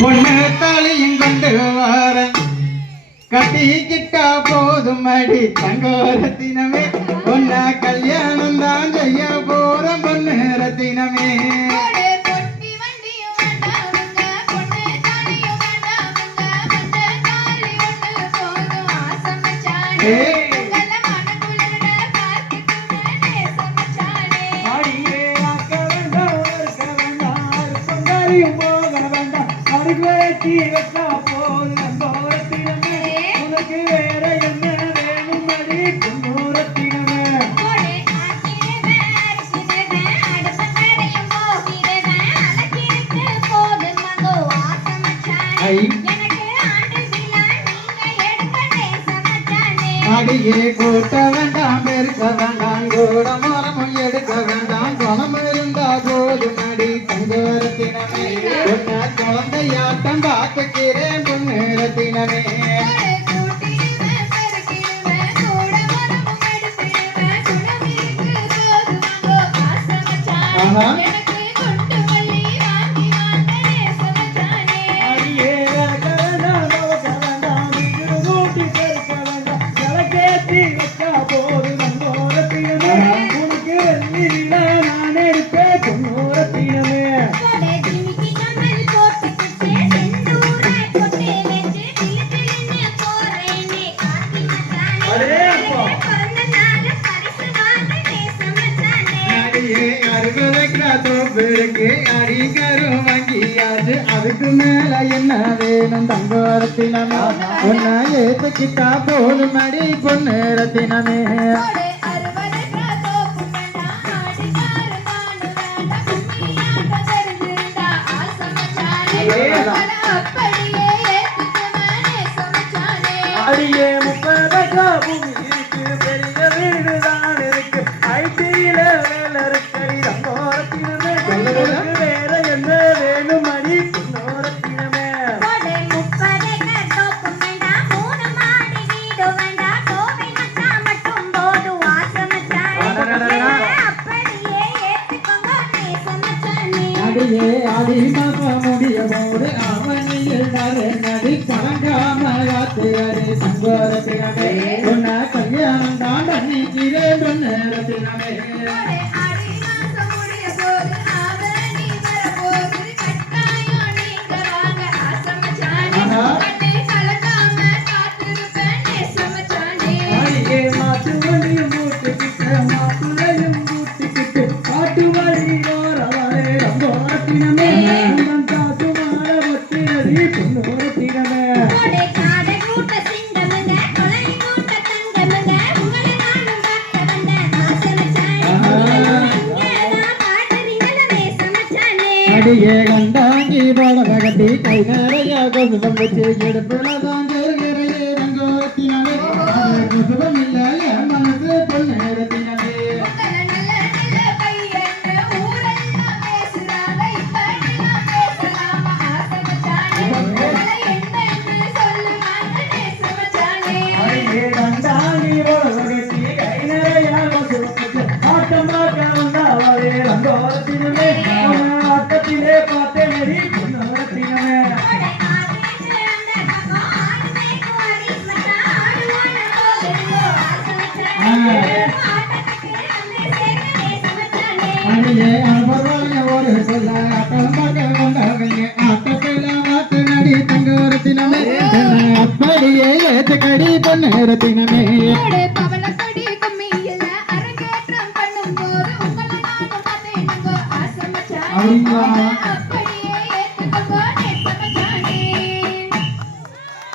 பொண்ணு தாலியும் கொண்டு வர கட்டிக்கிட்டா போதும் அடி தங்க ரத்தினமே பொண்ண கல்யாணம் தான் செய்ய போற பொண்ணு ரத்தினமே உனக்கு வேற என்ன வேணும் அடி பொன்னூரத்தினமே அடியே கூட்ட வேண்டாம் பெருக்க வேண்டாம் கூட மரமும் எடுக்க வேண்டாம் குணம் இருந்தா போதும் அடி தங்கரத்தினமே உன்ன குழந்தையாட்டம் பார்க்கிறேன் பொன்னரத்தினமே அதுக்கு மேல என்ன வேணும் தங்கரத்தினமே உன்னை ஏத்துக்கிட்டா போதும் அடி பொண்ணு ரத்தினமே அடியே 30 பூமி இருக்கு பெரிய வீடு தான் இருக்கு ஐடியில வேலை இருக்கு தங்கரத்தினமே வேற என்ன வேணும் அடி பொன்னரத்தினமே அடியே அடி பார்க்க முடிய போது அவனியில் நடி கலங்காம காத்துறே சங்கரத்தினமே உன்ன கல்யாணம் தான் பண்ணிக்கிறேன் பொன்னரத்தினமே மாட்டு வண்டியும் மூட்டுக்கிட்ட மாப்பிள்ளையும் கூட்டிக்கிட்டு காட்டு வழி ஓரவரே பொன்னரத்தினமே காட்டு மாற ஒட்டினதி பொன்னரத்தினமே அடியே கண்டாங்கி போல கட்டி கை நிறைய கொசுபம் வச்சு எடுப்புலதான் ஜோர்கிறையே ரங்கோரத்தினமே கொசுபம் இல்ல மனசு பொன்னரத்தினமே அடியே கண்டாங்கி போல கட்டி கை நிறைய கொசுபம் வச்சு ஆட்டமாக வந்தாவே ரங்கோரத்தினமே ஆட்டத்திலே பார்த்தேனடி பொன்னரத்தினமே அடியே அனுபவம் ஒரு சொல்ல அட்டமாக வந்தவங்க ஆட்டத்தில மாத்து நடி தங்கரத்தினமே அப்படியே ஏத்துக்கடி பொன்னரத்தினமே அப்படிங்களா